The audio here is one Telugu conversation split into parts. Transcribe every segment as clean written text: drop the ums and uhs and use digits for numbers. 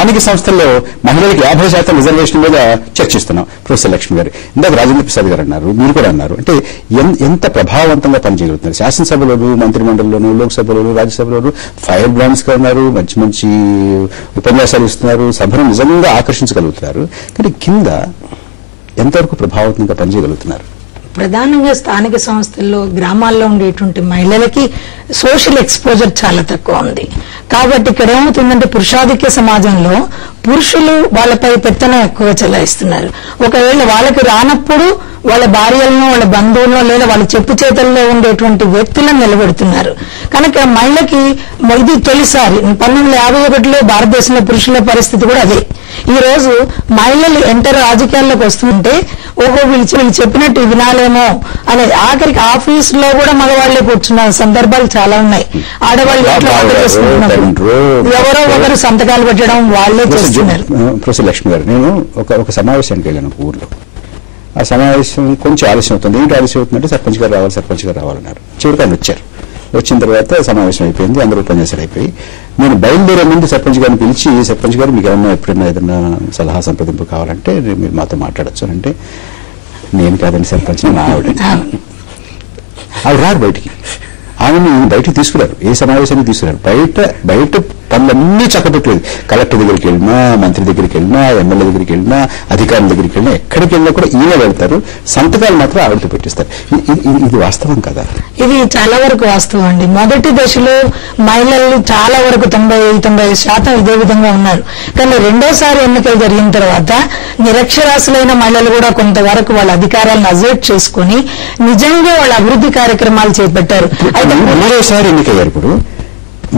స్థానిక సంస్థల్లో మహిళలకు 50% రిజర్వేషన్ మీద చర్చిస్తున్నాం. ప్రొఫెసర్ లక్ష్మి గారు, ఇందాక రాజేంద్ర ప్రసాద్ గారు అన్నారు, మీరు కూడా అన్నారు. అంటే ఎంత ప్రభావవంతంగా పనిచేయగలుగుతున్నారు శాసనసభలోను, మంత్రిమండలిలోను, లోక్సభలోను, రాజ్యసభలోను. ఫైర్ బ్రాండ్స్ గా ఉన్నారు, మంచి మంచి ఉపన్యాసాలు ఇస్తున్నారు, సభను నిజంగా ఆకర్షించగలుగుతున్నారు. కానీ కింద ఎంతవరకు ప్రభావవంతంగా పనిచేయగలుగుతున్నారు? ప్రధానంగా స్థానిక సంస్థల్లో గ్రామాల్లో ఉండేటువంటి మహిళలకి సోషల్ ఎక్స్పోజర్ చాలా తక్కువ ఉంది. కాబట్టి ఇక్కడ ఏమవుతుందంటే పురుషాధిక్య సమాజంలో పురుషులు వాళ్ళపై పెత్తనం ఎక్కువ చెలాయిస్తున్నారు. ఒకవేళ వాళ్ళకి రానప్పుడు వాళ్ళ భార్యలను, వాళ్ళ బంధువులను, లేదా వాళ్ళ చెప్పు చేతల్లో ఉండేటువంటి వ్యక్తులను నిలబెడుతున్నారు. కనుక మహిళకి ఇది తొలిసారి 1951లో భారతదేశంలో పురుషుల పరిస్థితి కూడా అదే. ఈ రోజు మహిళలు రాజకీయాల్లోకి వస్తుంటే వీళ్ళు చెప్పినట్టు వినాలేమో అనే ఆఖరికి ఆఫీసులో కూడా మగవాళ్లే కూర్చున్న సందర్భాలు చాలా ఉన్నాయి. ఆడవాళ్ళు ఎవరో ఒకరు సంతకాలు పెట్టడం వాళ్ళే చేస్తున్నారు. ప్రొఫెసర్ లక్ష్మి గారు, నేను ఒక సమావేశానికి వెళ్ళాను ఊర్లో. ఆ సమావేశం కొంచెం ఆలస్యం అవుతుంది. ఏంటి ఆలస్యం అవుతుందంటే సర్పంచ్ గారు రావాలన్నారు. చివరికి ఆయన వచ్చారు. వచ్చిన తర్వాత సమావేశం అయిపోయింది, అందరూ ఉపన్యాసాలు అయిపోయి నేను బయలుదేరే ముందు సర్పంచ్ గారిని పిలిచి, సర్పంచ్ గారు మీకు ఎప్పుడైనా ఏదైనా సలహా సంప్రదింపు కావాలంటే మీరు మాతో మాట్లాడచ్చు అంటే, నేను కాదండి సర్పంచ్, నా ఆవిడ రారు బయటికి. ఆమెను బయటకు తీసుకురారు, ఏ సమావేశానికి తీసుకురారు. బయట పనులన్నీ చక్కబెట్టలేదు. కలెక్టర్ దగ్గరికి వెళ్ళినా, మంత్రి దగ్గరికి వెళ్ళినా, ఎమ్మెల్యే దగ్గరికి వెళ్ళినా, అధికారుల దగ్గరికి వెళ్ళినా, ఎక్కడికి వెళ్ళినా కూడా ఈయన వెళ్తారు, సంతకాలు మాత్రం ఆవిడతో పెట్టిస్తారు. ఇది వాస్తవం కదా? ఇది చాలా వరకు వాస్తవం అండి. మొదటి దశలో మహిళలు చాలా వరకు 90% ఇదే విధంగా ఉన్నారు. కానీ రెండోసారి ఎన్నికలు జరిగిన తర్వాత నిరక్షరాస్యులైన మహిళలు కూడా కొంతవరకు వాళ్ళ అధికారాలను అజెట్ చేసుకుని నిజంగా వాళ్ళ అభివృద్ధి కార్యక్రమాలు చేపట్టారు. అయితే మూడోసారి ఎన్నికయ్యారు. ఇప్పుడు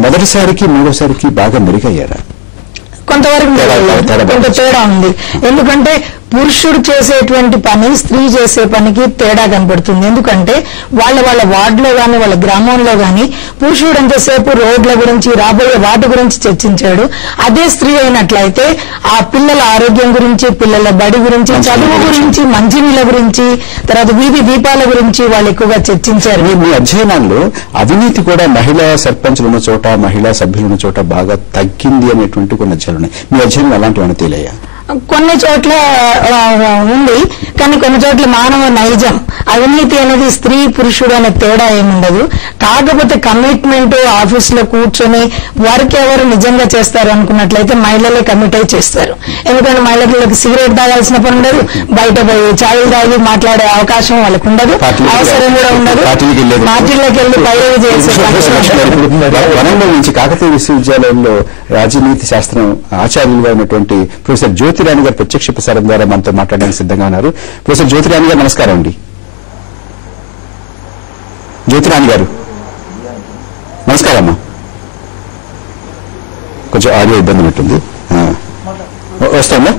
మొదటిసారికి మూడోసారికి బాగా మెరుగయ్యారా? కొంతవరకు కొంత తేడా ఉంది. ఎందుకంటే పురుషుడు చేసేటువంటి పని స్త్రీ చేసే పనికి తేడా కనబడుతుంది. ఎందుకంటే వాళ్ళ వార్డులో గాని, వాళ్ళ గ్రామంలో గాని పురుషుడు ఎంతసేపు రోడ్ల గురించి, రాబోయే వాటి గురించి చర్చించాడు. అదే స్త్రీ అయినట్లయితే ఆ పిల్లల ఆరోగ్యం గురించి, పిల్లల బడి గురించి, చదువు గురించి, మంచినీళ్ళ గురించి, తర్వాత వీధి దీపాల గురించి వాళ్ళు ఎక్కువగా చర్చించారు. మీ అధ్యయనాల్లో అవినీతి కూడా మహిళా సర్పంచులు ఉన్న చోట, మహిళా సభ్యులు ఉన్న చోట బాగా తగ్గింది అనేటువంటి కొన్ని అధ్యయనాలు ఉన్నాయి. మీ అధ్యయనం అలాంటివి తేలయ్యా? కొన్ని చోట్ల ఉంది, కానీ కొన్ని చోట్ల మానవ నైజం, అవినీతి అనేది స్త్రీ పురుషుడు అనే తేడా ఏముండదు. కాకపోతే కమిట్మెంట్, ఆఫీసులో కూర్చొని వర్క్ ఎవరు నిజంగా చేస్తారు అనుకున్నట్లయితే మహిళలే కమిట్ అయి చేస్తారు. ఎందుకంటే మహిళలకు సిగరెట్ తాగాల్సిన పని ఉండదు, బయట పోయి ఛాయలు తాగి మాట్లాడే అవకాశం వాళ్ళకు ఉండదు, అవసరం కూడా ఉండదు. పార్టీలోకి వెళ్లి పైరవి చేసే వరంగల్ నుంచి కాకతీయ విశ్వవిద్యాలయంలో రాజనీతి శాస్త్రం ఆచార్యులుగా ఉన్నటువంటి ప్రొఫెసర్ జ్యోతిరాణి గారు ప్రత్యక్ష ప్రసారం ద్వారా మనతో మాట్లాడడానికి సిద్ధంగా ఉన్నారు. ప్రొఫెసర్ జ్యోతిరాణి గారు నమస్కారం అండి. జ్యోతిరాణి గారు నమస్కారం అమ్మా. కొంచెం ఆడియో ఇబ్బంది ఉంటుంది, వస్తుందా?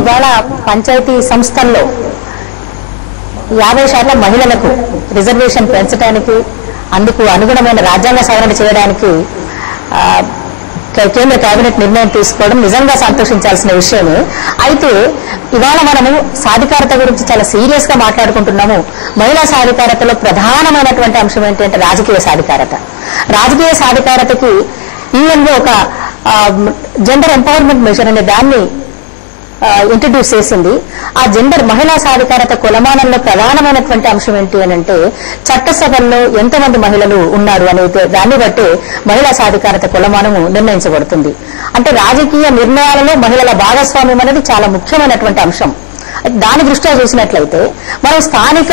ఇవాళ పంచాయతీ సంస్థల్లో 50% మహిళలకు రిజర్వేషన్ పెంచడానికి, అందుకు అనుగుణమైన రాజ్యాంగ సవరణ చేయడానికి కేంద్ర కేబినెట్ నిర్ణయం తీసుకోవడం నిజంగా సంతోషించాల్సిన విషయమే. అయితే ఇవాళ మనము సాధికారత గురించి చాలా సీరియస్ గా మాట్లాడుకుంటున్నాము. మహిళా సాధికారతలో ప్రధానమైనటువంటి అంశం ఏంటంటే రాజకీయ సాధికారత. రాజకీయ సాధికారతకి ఈవెన్ ఒక జెండర్ ఎంపవర్మెంట్ మెజర్ అనే దాన్ని ఇంట్రడ్యూస్ చేసింది. ఆ జెండర్ మహిళా సాధికారత కొలమానంలో ప్రధానమైనటువంటి అంశం ఏంటి అని అంటే చట్టసభల్లో ఎంతమంది మహిళలు ఉన్నారు అనేది దాన్ని బట్టి మహిళా సాధికారత కొలమానము నిర్ణయించబడుతుంది. అంటే రాజకీయ నిర్ణయాలలో మహిళల భాగస్వామ్యం అనేది చాలా ముఖ్యమైనటువంటి అంశం. దాని దృష్ట్యా చూసినట్లయితే మనం స్థానిక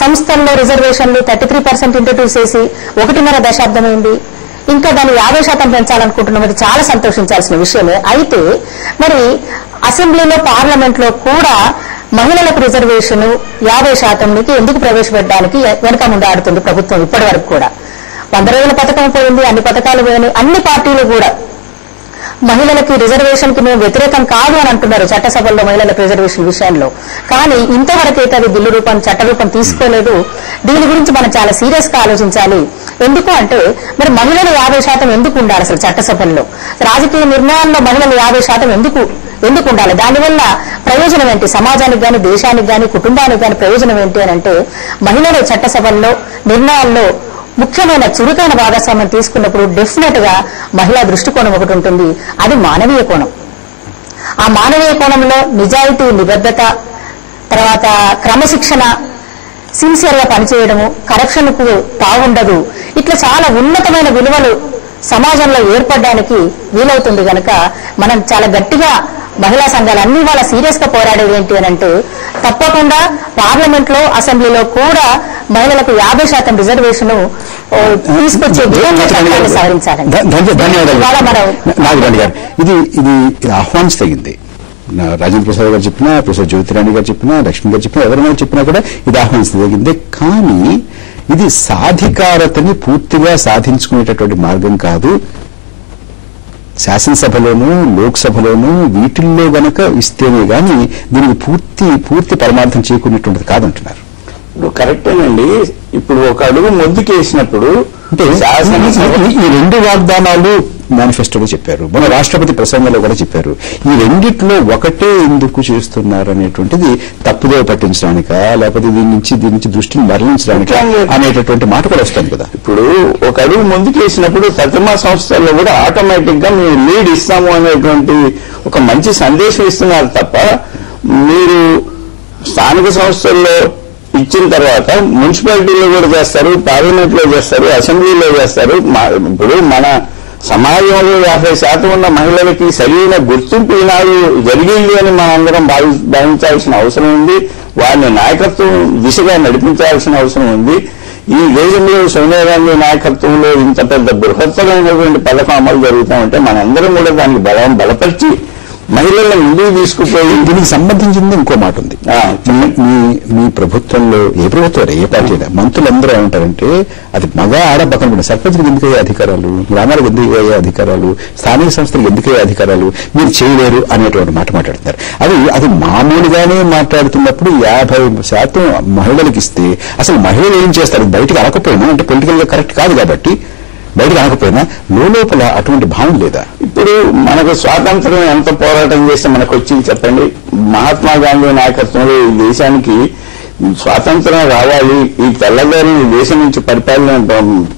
సంస్థల్లో రిజర్వేషన్లు 33% ఇంట్రడ్యూస్ చేసి 1.5 దశాబ్దమైంది. ఇంకా దాన్ని 50% పెంచాలనుకుంటున్నాం. అది చాలా సంతోషించాల్సిన విషయమే. అయితే మరి అసెంబ్లీలో, పార్లమెంట్ లో కూడా మహిళలకు రిజర్వేషన్ 50% ఎందుకు ప్రవేశపెట్టడానికి వెనక ముందు ఆడుతుంది ప్రభుత్వం. ఇప్పటి వరకు కూడా 100 రోజుల పథకం పోయింది, అన్ని పథకాలు పోయినాయి. అన్ని పార్టీలు కూడా మహిళలకి రిజర్వేషన్ కి మేము వ్యతిరేకం కాదు అని అంటున్నారు చట్టసభల్లో మహిళలకు రిజర్వేషన్ విషయంలో. కానీ ఇంతవరకైతే అది బిల్లు రూపం, చట్ట రూపం తీసుకోలేదు. దీని గురించి మనం చాలా సీరియస్ గా ఆలోచించాలి. ఎందుకు అంటే మరి మహిళలు 50% ఎందుకు ఉండాలి అసలు చట్టసభల్లో? రాజకీయ నిర్ణయాల్లో మహిళలు 50% ఎందుకు ఉండాలి? దానివల్ల ప్రయోజనం ఏంటి? సమాజానికి గాని, దేశానికి గాని, కుటుంబానికి గాని ప్రయోజనం ఏంటి అని అంటే మహిళలు చట్టసభల్లో నిర్ణయాల్లో ముఖ్యమైన చురుకైన భాగస్వామ్యం తీసుకున్నప్పుడు డెఫినెట్ గా మహిళా దృష్టికోణం ఒకటి ఉంటుంది, అది మానవీయ కోణం. ఆ మానవీయ కోణంలో నిజాయితీ, నిబద్ధత, తర్వాత క్రమశిక్షణ, సిన్సియర్ గా పనిచేయడము, కరప్షన్ కు తావుండదు, ఇట్లా చాలా ఉన్నతమైన విలువలు సమాజంలో ఏర్పడడానికి వీలవుతుంది. గనక మనం చాలా గట్టిగా మహిళా సంఘాలు అన్ని వాళ్ళ సీరియస్ గా పోరాడేది ఏంటి అని అంటే, తప్పకుండా పార్లమెంట్ లో, అసెంబ్లీలో కూడా మహిళలకు 50% రిజర్వేషన్ తీసుకొచ్చే విధంగా చట్టాన్ని సవరించాలండి. ఇది ఆహ్వానిస్తగింది. రాజేంద్ర ప్రసాద్ గారు చెప్పినా, ప్రొఫెసర్ జ్యోతిరాణి గారు చెప్పినా, లక్ష్మి గారు చెప్పినా, ఎవరైనా చెప్పినా కూడా ఇది ఆహ్వానిస్తగిందే. కానీ ఇది సాధికారతని పూర్తిగా సాధించుకునేటటువంటి మార్గం కాదు. శాసనసభలోనూ, లోక్సభలోనూ వీటిల్లో గనక ఇస్తేనే గాని దీనికి పూర్తి పరమార్థం చేకూరినటువంటిది కాదంటున్నారు. ఇప్పుడు కరెక్టేనండి. ఇప్పుడు ఒక అడుగు ముందుకేసినప్పుడు అంటే ఈ 2 వాగ్దానాలు మేనిఫెస్టోలో చెప్పారు, మన రాష్ట్రపతి ప్రసంగంలో కూడా చెప్పారు. ఈ రెండిట్లో ఒకటే ఎందుకు చేస్తున్నారు అనేటువంటిది తప్పుదో పట్టించడానికా, లేకపోతే దీని నుంచి దృష్టిని మరలించడానికా అనేటటువంటి మాట కూడా వస్తుంది కదా. ఇప్పుడు ఒక అడుగు ముందుకేసినప్పుడు ప్రతిమా సంస్థల్లో కూడా ఆటోమేటిక్ గా మేము లీడ్ ఇస్తాము అనేటువంటి ఒక మంచి సందేశం ఇస్తున్నారు తప్ప, మీరు స్థానిక సంస్థల్లో ఇచ్చిన తర్వాత మున్సిపాలిటీలో కూడా చేస్తారు, పార్లమెంట్ లో చేస్తారు, అసెంబ్లీలో చేస్తారు. ఇప్పుడు మన సమాజంలో 50% ఉన్న మహిళలకి సరైన గుర్తింపు ఈనాడు జరిగింది అని మనందరం భావించాల్సిన అవసరం ఉంది. వారిని నాయకత్వం దిశగా నడిపించాల్సిన అవసరం ఉంది. ఈ దేశంలో సోనియా గాంధీ నాయకత్వంలో ఇంత పెద్ద బృహత్తరమైనటువంటి పథకం అమలు జరుగుతూ ఉంటే మనందరం కూడా దానికి బలపరిచి మహిళలను ముందుకు తీసుకుపోయి, దీనికి సంబంధించింది ఇంకో మాట ఉంది. మీ ప్రభుత్వంలో, ఏ ప్రభుత్వం, ఏ పార్టీ మంత్రులందరూ ఏమంటారంటే, అది మగ ఆడ పక్కన కూడా సర్పంచ్కి ఎందుకయ్యే అధికారాలు, గ్రామాలకు ఎందుకు అయ్యే అధికారాలు, స్థానిక సంస్థలకు ఎందుకయ్యే అధికారాలు, మీరు చేయలేరు అనేటువంటి మాట మాట్లాడుతున్నారు. అది మామూలుగానే మాట్లాడుతున్నప్పుడు 50% మహిళలకు ఇస్తే అసలు మహిళలు ఏం చేస్తారు? బయటకు అనకపోయినా, అంటే పొలిటికల్ గా కరెక్ట్ కాదు కాబట్టి బయటకు అనకపోయినా లోపల అటువంటి భావం లేదా? ఇప్పుడు మనకు స్వాతంత్రం ఎంత పోరాటం చేస్తే మనకు వచ్చింది చెప్పండి. మహాత్మా గాంధీ నాయకత్వంలో ఈ దేశానికి స్వాతంత్రం రావాలి, ఈ తెల్లగారి దేశం నుంచి పరిపాలన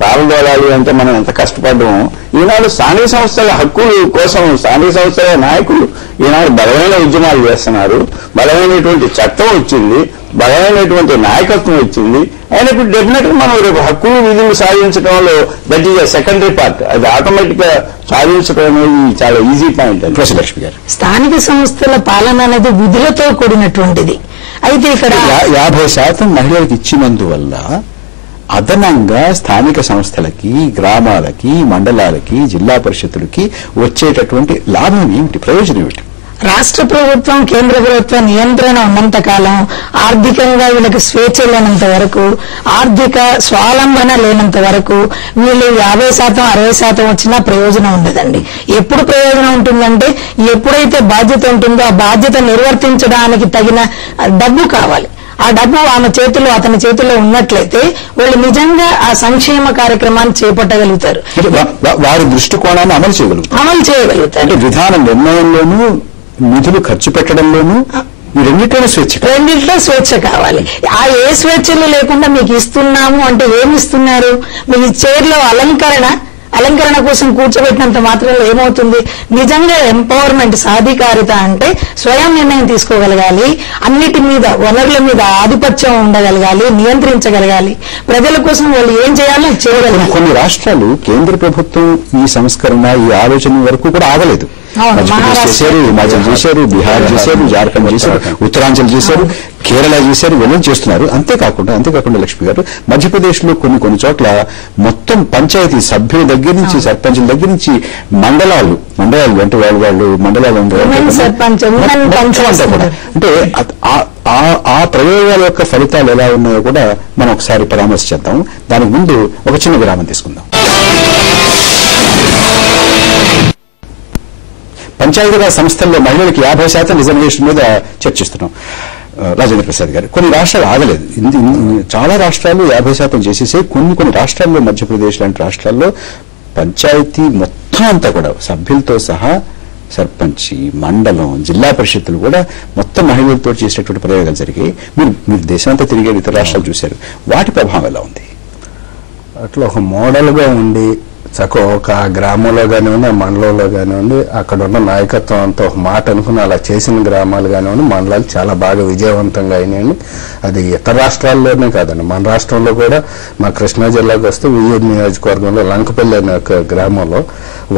పారదోలాలి అంటే మనం ఎంత కష్టపడ్డామో, ఈనాడు స్థానిక సంస్థల హక్కుల కోసం స్థానిక సంస్థల నాయకులు ఈనాడు బలమైన ఉద్యమాలు చేస్తున్నారు. బలమైనటువంటి చట్టం వచ్చింది, బలమైనటువంటి నాయకత్వం వచ్చింది. అయినప్పుడు డెఫినెట్ గా మనం రేపు హక్కులు విధులు సాధించడంలో దట్ ఈజ్ సెకండరీ పార్ట్. అది ఆటోమేటిక్ గా సాధించడం అనేది చాలా ఈజీ పాయింట్ అని ప్రొఫెసర్ లక్ష్మి గారు. స్థానిక సంస్థల పాలన అనేది విధులతో కూడినటువంటిది. అయితే ఇక్కడ 50% మహిళలకు ఇచ్చినందువల్ల అదనంగా స్థానిక సంస్థలకి, గ్రామాలకి, మండలాలకి, జిల్లా పరిషత్తులకి వచ్చేటటువంటి లాభం ఏమిటి, ప్రయోజనం ఏమిటి? రాష్ట్ర ప్రభుత్వం, కేంద్ర ప్రభుత్వ నియంత్రణ ఉన్నంత కాలం, ఆర్థికంగా వీళ్ళకి స్వేచ్ఛ లేనంత వరకు, ఆర్థిక స్వావలంబన లేనంత వరకు వీళ్ళు 50%, 60% వచ్చినా ప్రయోజనం ఉండదండి. ఎప్పుడు ప్రయోజనం ఉంటుందంటే, ఎప్పుడైతే బాధ్యత ఉంటుందో ఆ బాధ్యత నిర్వర్తించడానికి తగిన డబ్బు కావాలి. ఆ డబ్బు ఆమె చేతిలో, అతని చేతిలో ఉన్నట్లయితే వాళ్ళు నిజంగా ఆ సంక్షేమ కార్యక్రమాన్ని చేపట్టగలుగుతారు, వారి దృష్టికోణాన్ని అమలు చేయగలుగుతారు. అంటే విధాన నిర్ణయంలోనూ, నిధులు ఖర్చు పెట్టడంలోనూ ఈ రెండింటిలో స్వేచ్ఛ కావాలి. ఆ ఏ స్వేచ్ఛలు లేకుండా మీకు ఇస్తున్నాము అంటే ఏమి ఇస్తున్నారు? మీకు చైర్లో అలంకరణ కోసం కూర్చోబెట్టినంత మాత్రంలో ఏమవుతుంది? నిజంగా ఎంపవర్మెంట్, సాధికారిత అంటే స్వయం నిర్ణయం తీసుకోగలగాలి, అన్నిటి మీద, వనరుల మీద ఆధిపత్యం ఉండగలగాలి, నియంత్రించగలగాలి, ప్రజల కోసం వాళ్ళు ఏం చేయాలో చేయగలగాలి. కొన్ని రాష్ట్రాలు కేంద్ర ప్రభుత్వం ఈ సంస్కరణ, ఈ ఆలోచన వరకు కూడా ఆగలేదు. చేశారు, హిమాచల్ చేశారు, బీహార్ చేశారు, జార్ఖండ్ చేశారు, ఉత్తరాంచల్ చేశారు, కేరళ చేశారు, ఇవన్నీ చేస్తున్నారు. అంతేకాకుండా లక్ష్మి గారు, మధ్యప్రదేశ్ లో కొన్ని చోట్ల మొత్తం పంచాయతీ సభ్యుల దగ్గర నుంచి, సర్పంచుల దగ్గర నుంచి మండలాలు అంటే వాళ్ళు మండలాలు అంటే ఆ ప్రయోగాల యొక్క ఫలితాలు ఎలా ఉన్నాయో కూడా మనం ఒకసారి పరామర్శించేద్దాం. దానికి ముందు ఒక చిన్న విరామం తీసుకుందాం. పంచాయతీరాజ్ సంస్థల్లో మహిళలకు 50% రిజర్వేషన్ మీద చర్చిస్తున్నాం. రాజేంద్ర ప్రసాద్ గారు, కొన్ని రాష్ట్రాలు ఆగలేదు. చాలా రాష్ట్రాలు 50% చేసేసి, కొన్ని రాష్ట్రాల్లో, మధ్యప్రదేశ్ లాంటి రాష్ట్రాల్లో పంచాయతీ మొత్తం అంతా కూడా సభ్యులతో సహా సర్పంచి, మండలం, జిల్లా పరిషత్తులు కూడా మొత్తం మహిళలతో చేసేటువంటి ప్రయోగాలు జరిగాయి. మీరు దేశం అంతా తిరిగే ఇతర రాష్ట్రాలు చూశారు. వాటి ప్రభావం ఎలా ఉంది? అట్లా ఒక మోడల్గా ఉండి చక్కగా ఒక గ్రామంలో కానివ్వండి, ఆ మండలంలో కానివ్వండి, అక్కడ ఉన్న నాయకత్వం అంతా ఒక మాట అనుకుని అలా చేసిన గ్రామాలు కానివ్వండి, మండలాలు చాలా బాగా విజయవంతంగా అయినాయండి. అది ఇతర రాష్ట్రాల్లోనే కాదండి, మన రాష్ట్రంలో కూడా మా కృష్ణా జిల్లాకు వస్తే విజయ నియోజకవర్గంలో లంకపల్లి అనే ఒక గ్రామంలో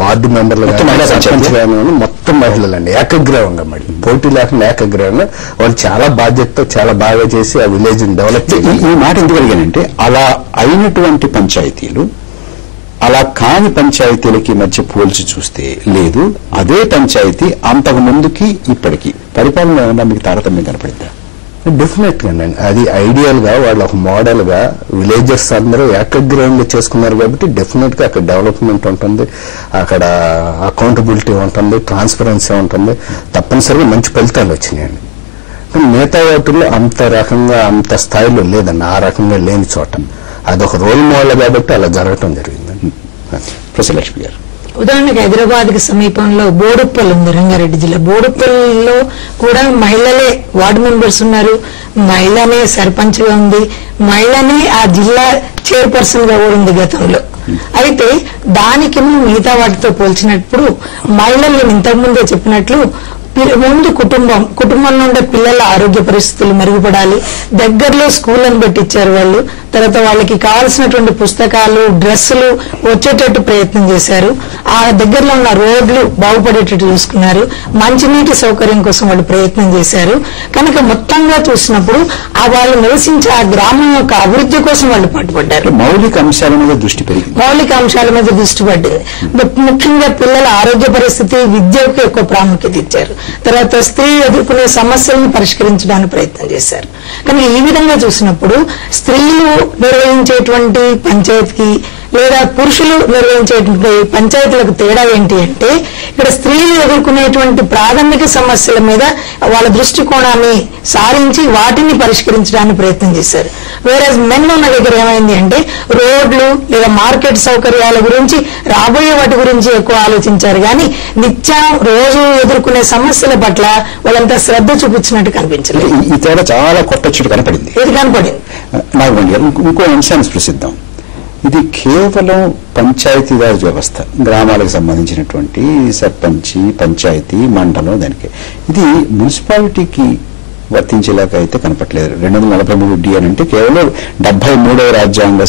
వార్డు మెంబర్లు కానివ్వండి మొత్తం మహిళలండి, ఏకగ్రీవంగా మరి పోటీ లేకుండా ఏకగ్రీవంగా వాళ్ళు చాలా బాధ్యతతో చాలా బాగా చేసి ఆ విలేజ్ డెవలప్ చేసి. ఈ మాట ఎందుకు కలిగానంటే అలా అయినటువంటి పంచాయతీలు అలా కాని పంచాయతీలకి మధ్య పోల్చి చూస్తే లేదు, అదే పంచాయతీ అంతకు ముందుకి ఇప్పటికి పరిపాలన ఏమన్నా మీకు తారతమ్యం కనపడిందా? డెఫినెట్ గా అండి, అది ఐడియల్ గా వాళ్ళు ఒక మోడల్ గా విలేజర్స్ అందరూ ఏకగ్రీవంగా చేసుకున్నారు కాబట్టి డెఫినెట్ గా అక్కడ డెవలప్మెంట్ ఉంటుంది, అక్కడ అకౌంటబిలిటీ ఉంటుంది, ట్రాన్స్పరెన్సీ ఉంటుంది, తప్పనిసరిగా మంచి ఫలితాలు వచ్చినాయండి. మిగతా వాటిల్లో అంత రకంగా అంత స్థాయిలో లేదండి, ఆ రకంగా లేని చోట అదొక రోల్ మోడల్ కాబట్టి అలా జరగటం జరిగిందండి. ప్రొఫెసర్ లక్ష్మి గారు, ఉదాహరణకి హైదరాబాద్ కి సమీపంలో బోడుప్పల్ ఉంది, రంగారెడ్డి జిల్లా. బోడుప్పల్లో కూడా మహిళలే వార్డు మెంబర్స్ ఉన్నారు, మహిళనే సర్పంచ్ గా ఉంది, మహిళనే ఆ జిల్లా చైర్పర్సన్ గా కూడా ఉంది గతంలో. అయితే దానికి మిగతా వాటితో పోల్చినప్పుడు మహిళలు ఇంతకుముందే చెప్పినట్లు ముందు కుటుంబంలో ఉండే పిల్లల ఆరోగ్య పరిస్థితులు మెరుగుపడాలి, దగ్గరలో స్కూళ్ళను పెట్టించారు వాళ్ళు, తర్వాత వాళ్ళకి కావాల్సినటువంటి పుస్తకాలు డ్రెస్సులు వచ్చేటట్టు ప్రయత్నం చేశారు, ఆ దగ్గరలో ఉన్న రోడ్లు బాగుపడేటట్టు చూసుకున్నారు, మంచినీటి సౌకర్యం కోసం వాళ్ళు ప్రయత్నం చేశారు. కనుక మొత్తంగా చూసినప్పుడు ఆ వాళ్ళు నివసించే ఆ గ్రామం యొక్క అభివృద్ధి కోసం వాళ్ళు పాటుపడ్డారు. మౌలిక అంశాల మీద దృష్టి పెరిగింది, మౌలిక అంశాల మీద దృష్టి పడ్డింది. ముఖ్యంగా పిల్లల ఆరోగ్య పరిస్థితి, విద్యకు ఎక్కువ ప్రాముఖ్యత ఇచ్చారు. తర్వాత స్త్రీ ఎదుర్కొనే సమస్యలను పరిష్కరించడానికి ప్రయత్నం చేశారు. కానీ ఈ విధంగా చూసినప్పుడు స్త్రీలు నిర్వహించేటువంటి పంచాయతీకి లేదా పురుషులు నిర్వహించేటువంటి పంచాయతీలకు తేడా ఏంటి అంటే, ఇక్కడ స్త్రీలు ఎదుర్కొనేటువంటి ప్రాథమిక సమస్యల మీద వాళ్ళ దృష్టికోణాన్ని సారించి వాటిని పరిష్కరించడానికి ప్రయత్నం చేశారు. వేరే మెన్ ఉన్న దగ్గర ఏమైంది అంటే రోడ్లు లేదా మార్కెట్ సౌకర్యాల గురించి, రాబోయే వాటి గురించి ఎక్కువ ఆలోచించారు, కానీ నిత్యం రోజు ఎదుర్కొనే సమస్యల పట్ల వాళ్ళంతా శ్రద్ధ చూపించినట్టు కనిపించలేదు. ఈ తేడా చాలా కొట్టొచ్చుడు కనపడింది. ఇది కనపడింది. ఇంకో అంశాన్ని స్పృశిద్దాం. ఇది కేవలం పంచాయతీరాజ్ వ్యవస్థ, గ్రామాలకు సంబంధించినటువంటి సర్పంచి, పంచాయతీ, మండలం, దానికి ఇది మున్సిపాలిటీకి వర్తించేలాగా అయితే కనపట్లేదు. 243D అని అంటే కేవలం 73వ రాజ్యాంగ